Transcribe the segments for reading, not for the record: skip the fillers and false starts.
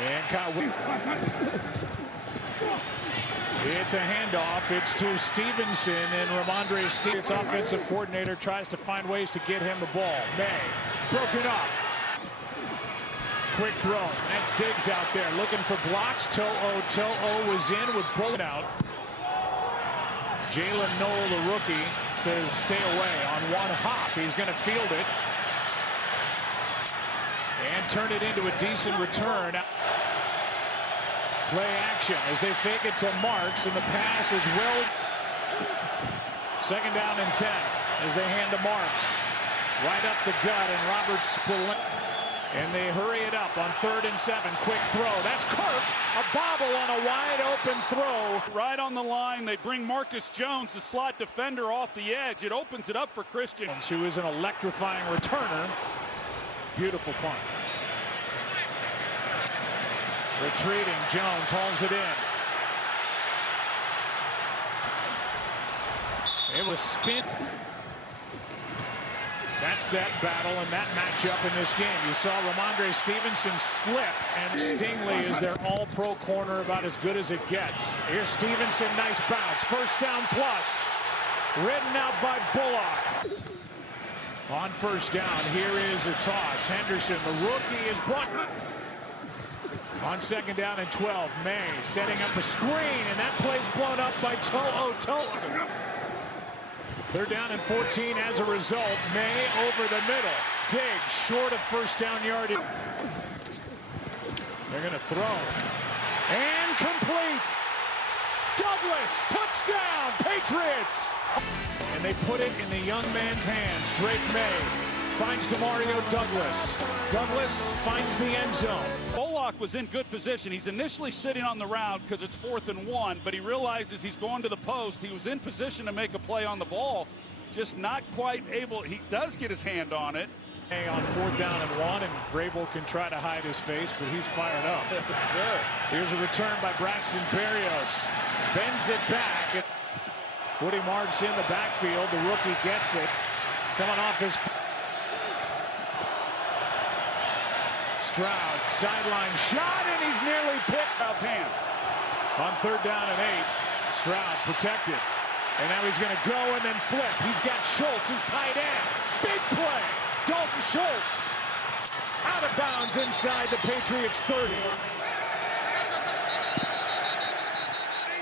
And it's a handoff. It's to Stevenson, and Ramondre Stevenson, offensive coordinator, tries to find ways to get him the ball. May, broken up. Quick throw. That's Diggs out there looking for blocks. To'o was in with bullet out. Jalen Noel, the rookie, says stay away on one hop. He's going to field it and turn it into a decent return. Play action as they fake it to Marks, and the pass is well. Second down and 10 as they hand to Marks. Right up the gut, and Robert Spillane. And they hurry it up on 3rd and 7. Quick throw. That's Kirk. A bobble on a wide open throw. Right on the line. They bring Marcus Jones, the slot defender, off the edge. It opens it up for Christian, who is an electrifying returner. Beautiful punt. Retreating, Jones hauls it in. It was spin. That's that battle and that matchup in this game. You saw Ramondre Stevenson slip, and Stingley is their all-pro corner, about as good as it gets. Here's Stevenson, nice bounce. First down plus. Ridden out by Bullock. On first down, here is a toss. Henderson, the rookie, is brought. On second down and 12, May setting up a screen, and that play's blown up by To'o. They're down and 14 as a result. May over the middle. Diggs short of first down yardage. They're going to throw. And complete. Douglas, touchdown, Patriots. And they put it in the young man's hands. Drake May finds DeMario Douglas. Douglas finds the end zone. Bullock was in good position. He's initially sitting on the route because it's 4th and 1, but he realizes he's going to the post. He was in position to make a play on the ball, just not quite able. He does get his hand on it. On 4th down and 1, and Vrabel can try to hide his face, but he's fired up. Sure. Here's a return by Braxton Berrios. Bends it back. Woody Marks in the backfield. The rookie gets it. Coming off his... Stroud, sideline shot, and he's nearly picked off hand. On 3rd down and 8, Stroud protected. And now he's going to go and then flip. He's got Schultz, his tight end. Big play. Dalton Schultz out of bounds inside the Patriots 30.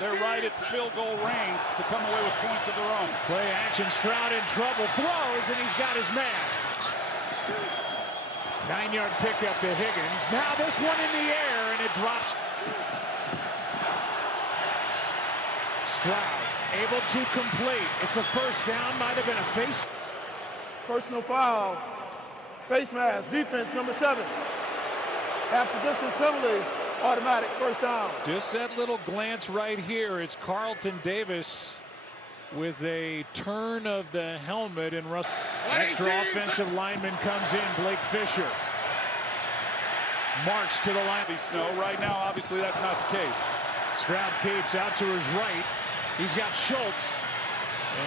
They're right at field goal range to come away with points of their own. Play action, Stroud in trouble, throws, and he's got his man. 9-yard pickup to Higgins. Now this one in the air, and it drops. Stroud able to complete. It's a first down. Might have been a face. Personal foul. Face mask. Defense number 7. After distance penalty, automatic first down. Just that little glance right here. It's Carlton Davis with a turn of the helmet, and extra offensive lineman comes in, Blake Fisher. Marks to the line. Snow right now, obviously that's not the case. Stroud keeps out to his right. He's got Schultz.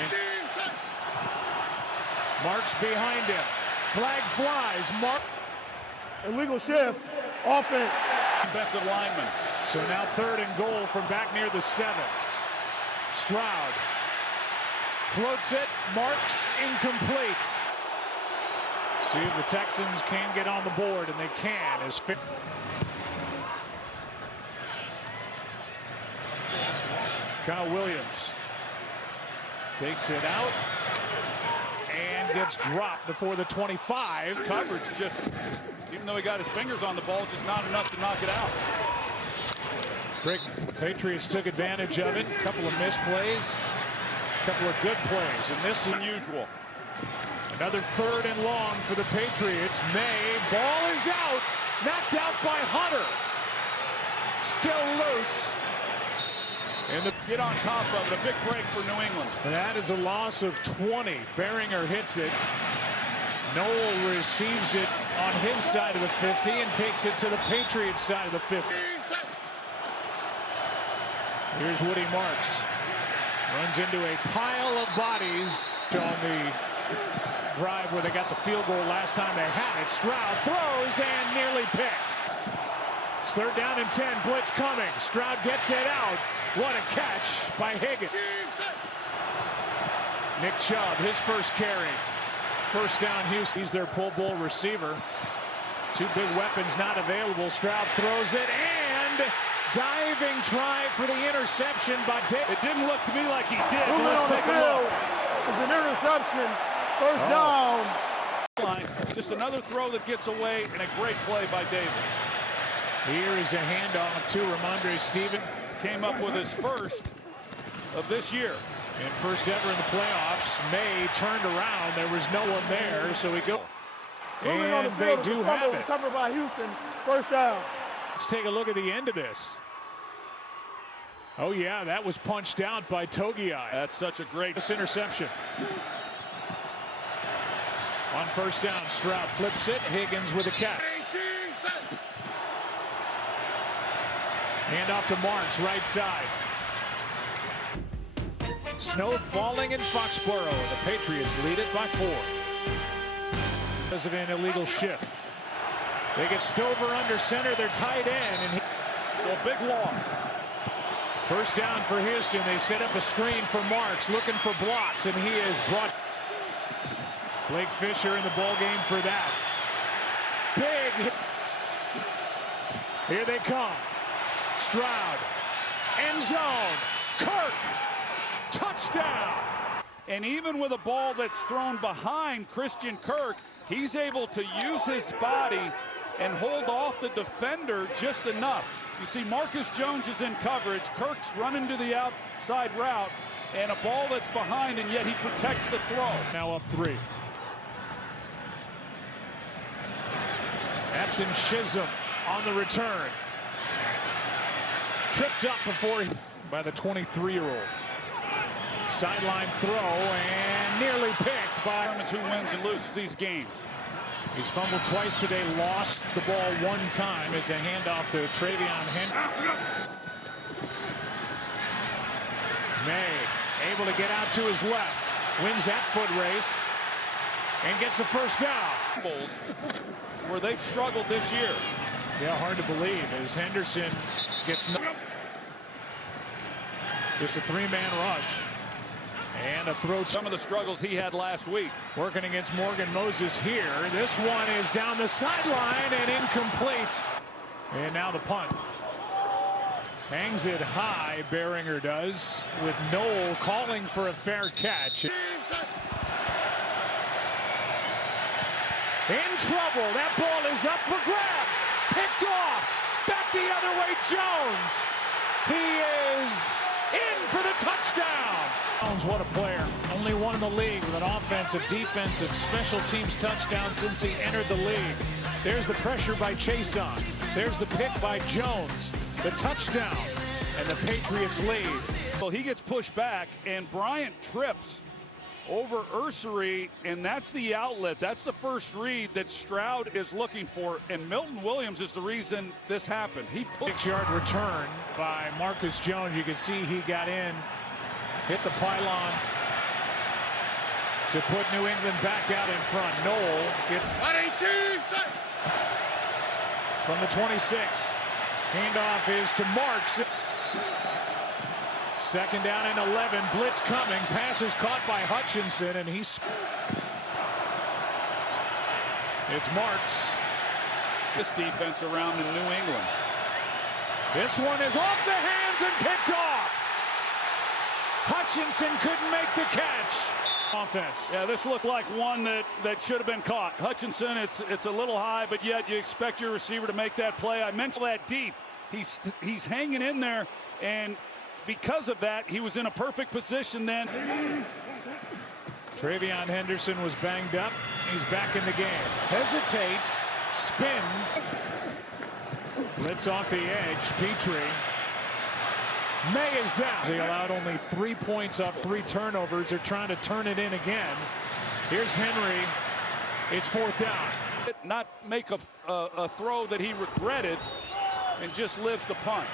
And Marks behind him. Flag flies. Mark. Illegal shift. Offense. Defensive lineman. So now 3rd and goal from back near the 7. Stroud floats it. Marks incomplete. See if the Texans can get on the board, and they can. As Kyle Williams takes it out and gets dropped before the 25. Coverage just, even though he got his fingers on the ball, just not enough to knock it out. Patriots took advantage of it. A couple of missed plays. A couple of good plays, and this is unusual. Another 3rd and long for the Patriots. May, ball is out. Knocked out by Hunter. Still loose. And the get on top of it, a big break for New England. And that is a loss of 20. Behringer hits it. Noel receives it on his side of the 50 and takes it to the Patriots side of the 50. Here's Woody Marks. Runs into a pile of bodies on the drive where they got the field goal last time they had it. Stroud throws and nearly picked. It's 3rd down and 10. Blitz coming. Stroud gets it out. What a catch by Higgins. Nick Chubb, his first carry. 1st down, Houston. He's their Pro Bowl receiver. 2 big weapons not available. Stroud throws it and diving try for the interception by Davis. It didn't look to me like he did. Let's take a look. It's an interception. 1st down. Just another throw that gets away and a great play by Davis. Here is a handoff to Ramondre Stevenson. Came up with his first of this year. And first ever in the playoffs. May turned around. There was no one there, so we go. And they do have it. Covered by Houston. 1st down. Let's take a look at the end of this. Oh, yeah, that was punched out by Togiai. That's such a great interception. On 1st down, Stroud flips it. Higgins with a catch. Hand off to Marks, right side. Snow falling in Foxborough. The Patriots lead it by 4. Because of an illegal shift. They get Stover under center. They're tight end. And so a big loss. 1st down for Houston. They set up a screen for Marks, looking for blocks, and he is brought. Blake Fisher in the ball game for that. Big hit. Here they come. Stroud. End zone. Kirk. Touchdown. And even with a ball that's thrown behind Christian Kirk, he's able to use his body and hold off the defender just enough. You see Marcus Jones is in coverage. Kirk's running to the outside route and a ball that's behind, and yet he protects the throw. Now up 3. Efton Chisholm on the return. Tripped up before by the 23-year-old. Sideline throw and nearly picked by who wins and loses these games. He's fumbled twice today, lost the ball 1 time as a handoff to Travion Henry. May able to get out to his left, wins that foot race and gets the 1st down. Where they've struggled this year. Yeah, hard to believe as Henderson gets just a 3-man rush. And a throw. Some of the struggles he had last week. Working against Morgan Moses here. This one is down the sideline and incomplete. And now the punt. Hangs it high, Behringer does, with Noel calling for a fair catch. In trouble. That ball is up for grabs. Picked off. Back the other way, Jones. He is in for the touchdown. Jones, what a player. Only one in the league with an offensive, defensive, special teams touchdown since he entered the league. There's the pressure by Chason. There's the pick by Jones. The touchdown. And the Patriots lead. Well, he gets pushed back, and Bryant trips over Ursery, and that's the outlet. That's the first read that Stroud is looking for, and Milton Williams is the reason this happened. He 6-yard return by Marcus Jones. You can see he got in, hit the pylon to put New England back out in front. Noel from the 26. Handoff is to Marks. 2nd down and 11. Blitz coming. Pass is caught by Hutchinson, and it's Marks. This defense around in New England. This one is off the hands and picked off. Hutchinson couldn't make the catch. Offense. Yeah, this looked like one that should have been caught. Hutchinson, it's a little high, but yet you expect your receiver to make that play. I mentioned that deep. He's hanging in there, and because of that, he was in a perfect position then. Travion Henderson was banged up. He's back in the game. Hesitates, spins. Blitz off the edge. Petrie. May is down. They allowed only 3 points off 3 turnovers. They're trying to turn it in again. Here's Henry. It's 4th down. Not make a throw that he regretted and just lives the punt.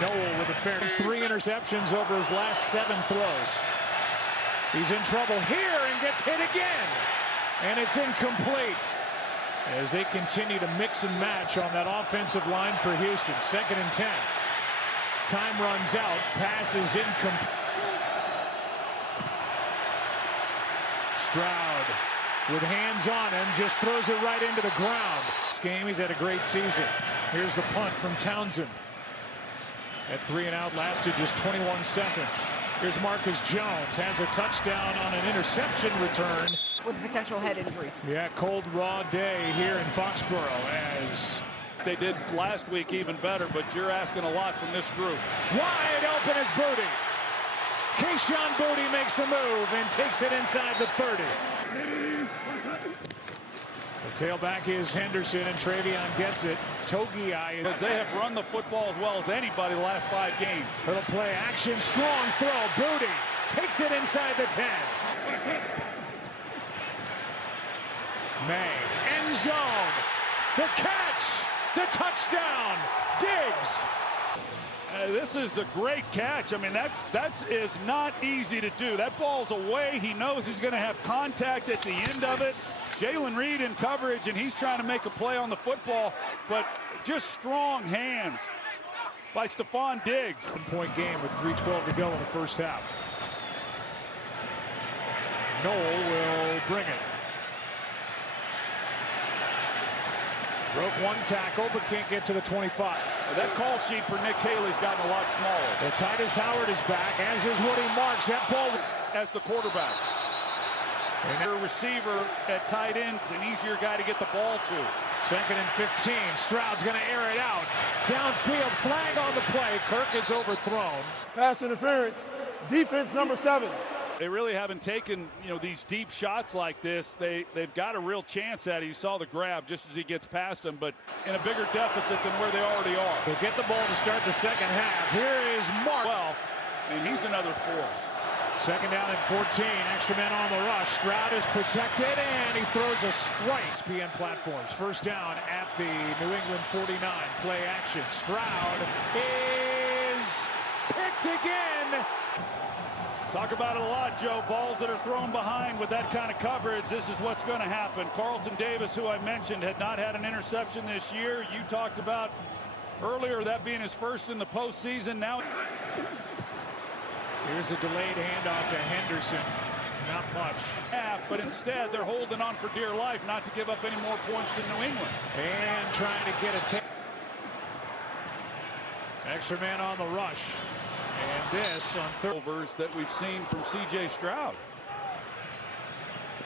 Noel with a fair 3 interceptions over his last 7 throws. He's in trouble here and gets hit again. And it's incomplete. as they continue to mix and match on that offensive line for Houston. 2nd and 10. Time runs out. Pass is incomplete. Stroud with hands on him just throws it right into the ground. This game, he's had a great season. Here's the punt from Townsend. At 3 and out, lasted just 21 seconds. Here's Marcus Jones, has a touchdown on an interception return. With a potential head injury. Yeah, cold, raw day here in Foxborough as they did last week even better, but you're asking a lot from this group. Wide open is Booty. Keyshawn Booty makes a move and takes it inside the 30. The tailback is Henderson, and Travion gets it. Togiai, because they have run the football as well as anybody the last 5 games. Little play action, strong throw. Booty takes it inside the 10. May, end zone, the catch, the touchdown, Diggs. This is a great catch. I mean, that is not easy to do. That ball's away. He knows he's going to have contact at the end of it. Jalen Reed in coverage, and he's trying to make a play on the football, but just strong hands by Stephon Diggs. 1-point game with 3:12 to go in the first half. Noel will bring it. Broke 1 tackle, but can't get to the 25. That call sheet for Nick Haley's gotten a lot smaller. Well, Titus Howard is back, as is Woody Marks. That ball as the quarterback. And their receiver at tight end is an easier guy to get the ball to. 2nd and 15. Stroud's going to air it out. Downfield, flag on the play. Kirk is overthrown. Pass interference. Defense number 7. They really haven't taken, these deep shots like this. They've got a real chance at it. You saw the grab just as he gets past them, but in a bigger deficit than where they already are. They get the ball to start the second half. Here is Mark. Well, and he's another force. 2nd down and 14. Extra man on the rush. Stroud is protected, and he throws a strike. ESPN platforms. 1st down at the New England 49. Play action. Stroud is picked again. Talk about it a lot, Joe. Balls that are thrown behind with that kind of coverage, this is what's going to happen. Carlton Davis, who I mentioned, had not had an interception this year. You talked about earlier that being his first in the postseason. Now here's a delayed handoff to Henderson. Not much. But instead, they're holding on for dear life not to give up any more points to New England. And trying to get a extra man on the rush. And this on turnovers that we've seen from C.J. Stroud.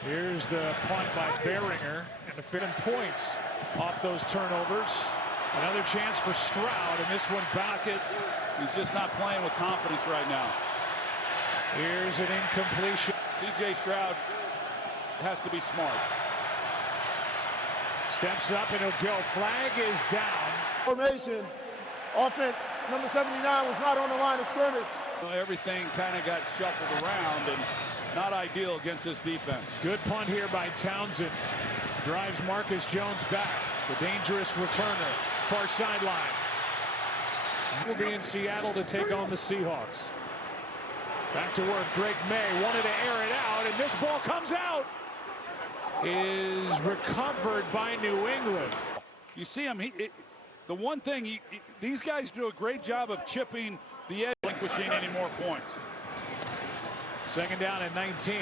Here's the punt by Behringer, and the 15 points off those turnovers. Another chance for Stroud, and this one back it. He's just not playing with confidence right now. Here's an incompletion. C.J. Stroud has to be smart. Steps up and he'll go. Flag is down. Formation. Offense number 79 was not on the line of scrimmage. Everything kind of got shuffled around and not ideal against this defense. Good punt here by Townsend. Drives Marcus Jones back. The dangerous returner. Far sideline. Will be in Seattle to take on the Seahawks. Back to work. Drake May wanted to air it out, and this ball comes out. Is recovered by New England. You see him. The one thing, these guys do a great job of chipping the edge, relinquishing any more points. 2nd down and 19.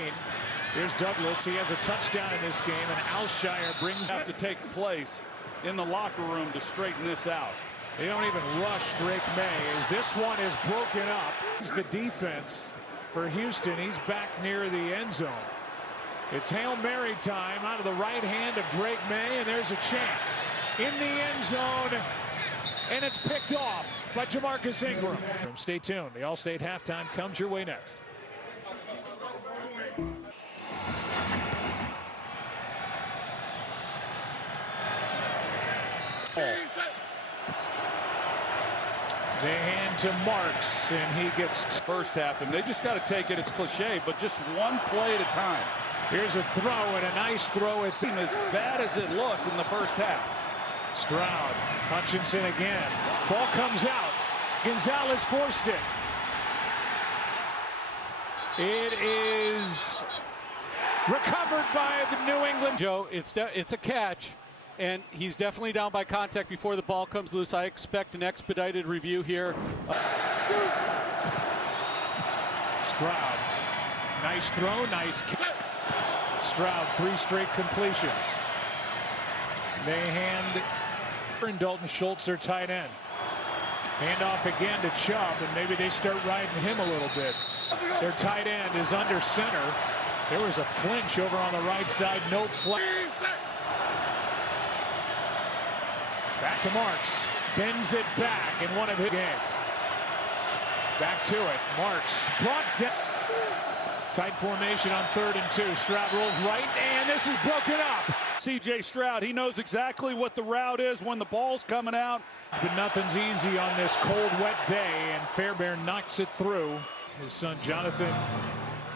Here's Douglas. He has a touchdown in this game, and Alshire brings have to take place in the locker room to straighten this out. They don't even rush Drake May as this one is broken up. It's the defense for Houston. He's back near the end zone. It's Hail Mary time out of the right hand of Drake May, and there's a chance in the end zone, and it's picked off by Jamarcus Ingram. Stay tuned. The All-State halftime comes your way next. They hand to Marks, and he gets first half, and they just got to take it. It's cliche, but just one play at a time. Here's a throw, and a nice throw at the as bad as it looked in the first half. Stroud, Hutchinson again. Ball comes out. Gonzalez forced it. It is recovered by the New England. Joe, it's a catch. And he's definitely down by contact before the ball comes loose. I expect an expedited review here. Stroud, nice throw, nice kick. Stroud, 3 straight completions. They hand Dalton Schultz, their tight end. Hand off again to Chubb, and maybe they start riding him a little bit. Their tight end is under center. There was a flinch over on the right side, no flag. Back to Marks, bends it back in one of his game. Back to it, Marks brought down. Tight formation on 3rd and 2. Stroud rolls right, and this is broken up. C.J. Stroud, he knows exactly what the route is when the ball's coming out. But nothing's easy on this cold, wet day, and Fairbairn knocks it through. His son Jonathan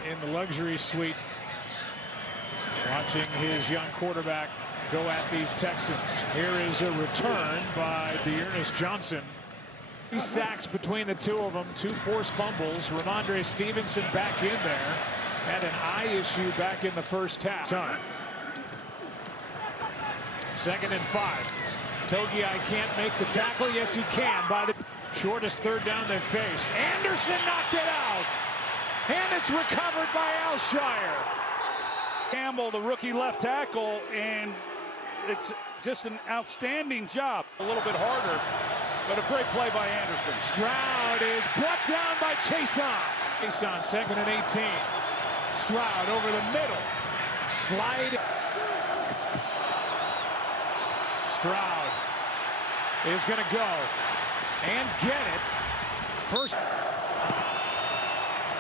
in the luxury suite, watching his young quarterback go at these Texans. Here is a return by Dearness Johnson. 3 sacks between the two of them, 2 forced fumbles. Ramondre Stevenson back in there. Had an eye issue back in the first half. Time. 2nd and 5. Togiai can't make the tackle. Yes, he can. By the shortest 3rd down they've faced. Anderson knocked it out. And it's recovered by Alshire. Campbell, the rookie left tackle, and it's just an outstanding job. A little bit harder, but a great play by Anderson. Stroud is brought down by Chason. Chason, 2nd and 18. Stroud over the middle. Slide. Stroud is going to go and get it. First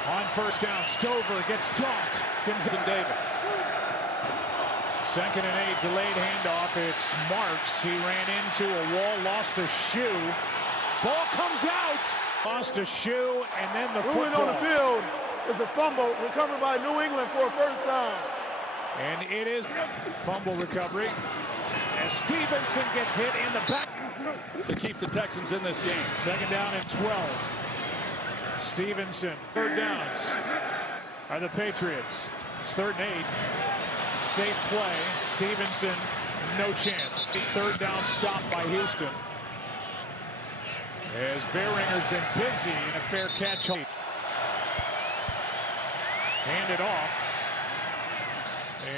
on 1st down, Stover gets dumped. Gonzalez Davis. 2nd and 8, delayed handoff. It's Marks. He ran into a wall, lost a shoe. Ball comes out. Lost a shoe, and then the football. On the field is a fumble recovered by New England for a 1st down. And it is fumble recovery as Stevenson gets hit in the back to keep the Texans in this game. 2nd down and 12. Stevenson. 3rd downs are the Patriots. It's 3rd and 8. Safe play. Stevenson, no chance. 3rd down stop by Houston. As Behringer's been busy in a fair catch. Hand it off.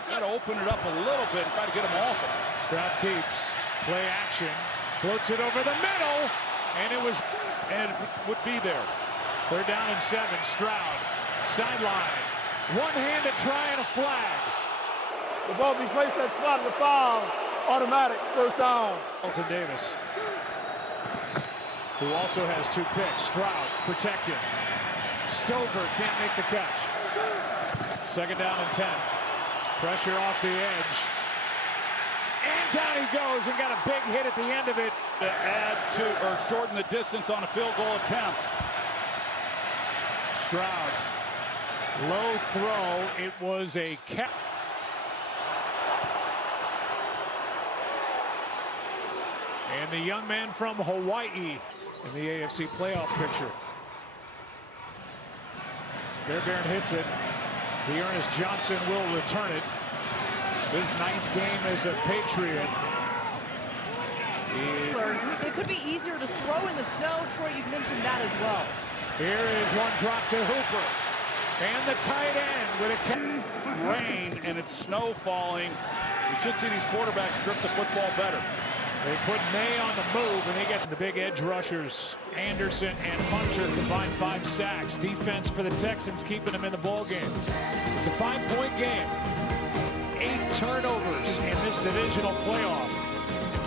Got to open it up a little bit and try to get him off it. Stroud keeps. Play action. Floats it over the middle. And it was. And it would be there. 3rd down and 7. Stroud. Sideline. One-handed try and a flag. The ball be placed at spot of the foul. Automatic 1st down. Alton Davis, who also has 2 picks. Stroud protected. Stover can't make the catch. 2nd down and 10. Pressure off the edge. And down he goes and got a big hit at the end of it. To add to or shorten the distance on a field goal attempt. Stroud. Low throw. It was a catch. And the young man from Hawaii in the AFC playoff picture. Fairbairn hits it. Dearness Johnson will return it. His 9th game as a Patriot. It could be easier to throw in the snow. Troy, you've mentioned that as well. Here is one drop to Hooper. And the tight end with a rain and it's snow falling. We should see these quarterbacks grip the football better. They put May on the move, and they get the big edge rushers. Anderson and Hunter combined 5 sacks. Defense for the Texans keeping them in the ball game. It's a 5-point game. 8 turnovers in this divisional playoff.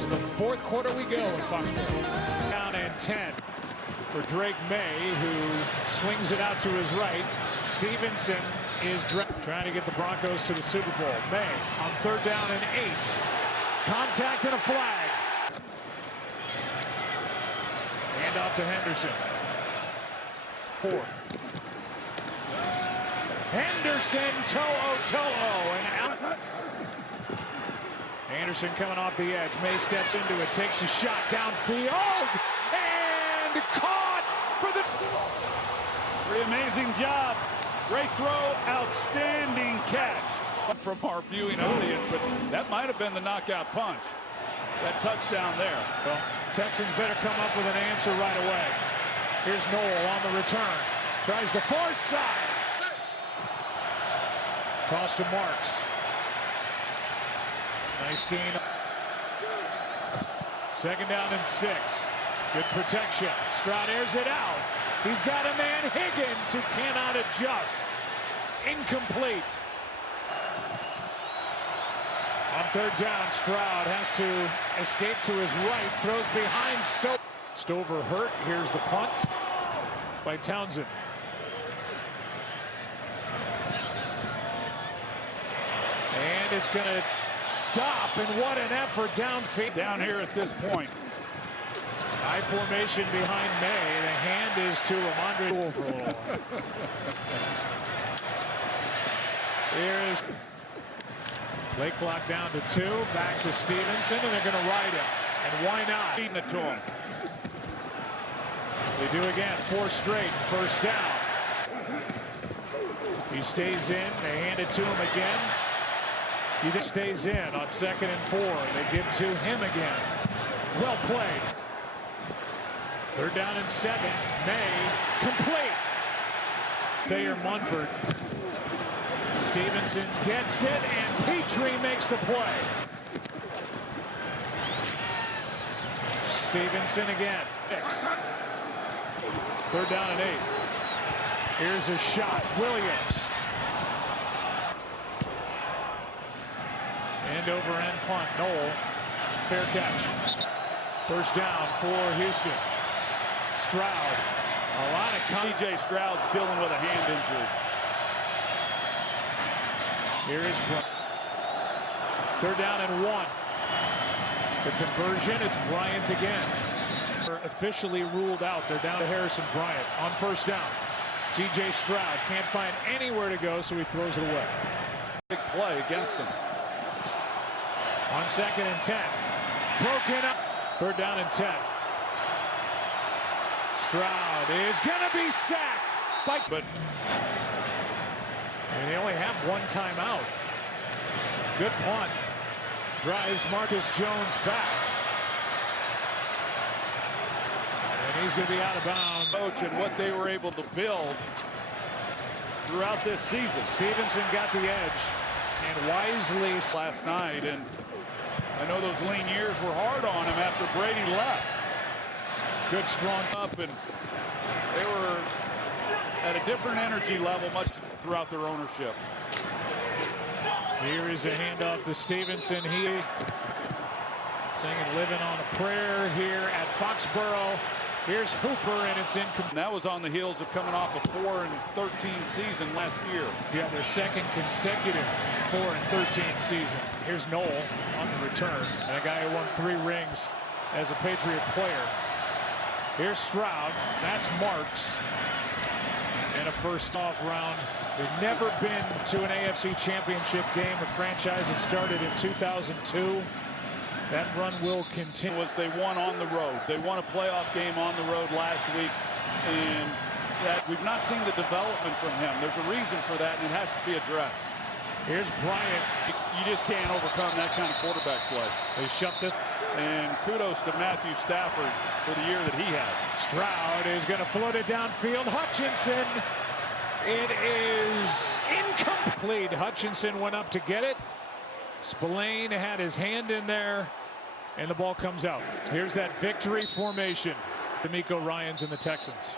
To the 4th quarter we go in Foxborough. Down and 10 for Drake May, who swings it out to his right. Stevenson is trying to get the Broncos to the Super Bowl. May on 3rd down and 8. Contact and a flag. Hand off to Henderson. 4. Henderson, and out. Anderson coming off the edge. May steps into it, takes a shot downfield, and caught for the. Pretty amazing job. Great throw, outstanding catch from our viewing audience, but that might have been the knockout punch. that touchdown there. Well, Texans better come up with an answer right away. Here's Noel on the return. Tries the far side. Cross to Marks. Nice gain. 2nd down and 6. Good protection. Stroud airs it out. He's got a man, Higgins, who cannot adjust. Incomplete. On 3rd down, Stroud has to escape to his right. Throws behind Stover. Stover hurt. Here's the punt by Townsend. And it's going to stop, and what an effort downfield. Down here at this point. High formation behind May. The hand is to Ramondre for a little while. Here's play clock down to 2. Back to Stevenson, and they're going to ride him. And why not? Feeding it to him. They do again. 4 straight. 1st down. He stays in. They hand it to him again. He stays in on 2nd and 4. They give to him again. Well played. 3rd down and 7. May complete. Thayer Munford. Stevenson gets it, and Petrie makes the play. Stevenson again. 6. 3rd down and 8. Here's a shot. Williams. End over end punt. Noel. Fair catch. 1st down for Houston. Stroud. A lot of C.J. Stroud's dealing with a hand injury. Here is Bryant. 3rd down and 1. The conversion, it's Bryant again. They're officially ruled out. They're down to Harrison Bryant on 1st down. C.J. Stroud can't find anywhere to go, so he throws it away. Big play against him. On 2nd and 10. Broken up. 3rd down and 10. Stroud is going to be sacked. But and they only have 1 timeout. Good punt. Drives Marcus Jones back. And he's going to be out of bounds. Coach and what they were able to build throughout this season. Stevenson got the edge and wisely last night, and I know those lean years were hard on him after Brady left. Good strong up, and they were at a different energy level much throughout their ownership. Here is a handoff to Stevenson. He singing Living on a Prayer here at Foxborough. Here's Hooper, and it's incomplete. That was on the heels of coming off a 4-13 season last year. Yeah, their 2nd consecutive 4-13 season. Here's Noel on the return, and a guy who won 3 rings as a Patriot player. Here's Stroud. That's Marks. And a first-off round. They've never been to an AFC Championship game. A franchise that started in 2002. That run will continue. Was they won on the road. They won a playoff game on the road last week, and that we've not seen the development from him. There's a reason for that, and it has to be addressed. Here's Bryant. You just can't overcome that kind of quarterback play. They shut this. And kudos to Matthew Stafford for the year that he had. Stroud is going to float it downfield. Hutchinson. It is incomplete. Hutchinson went up to get it. Spillane had his hand in there, and the ball comes out. Here's that victory formation. D'Amico Ryans and the Texans.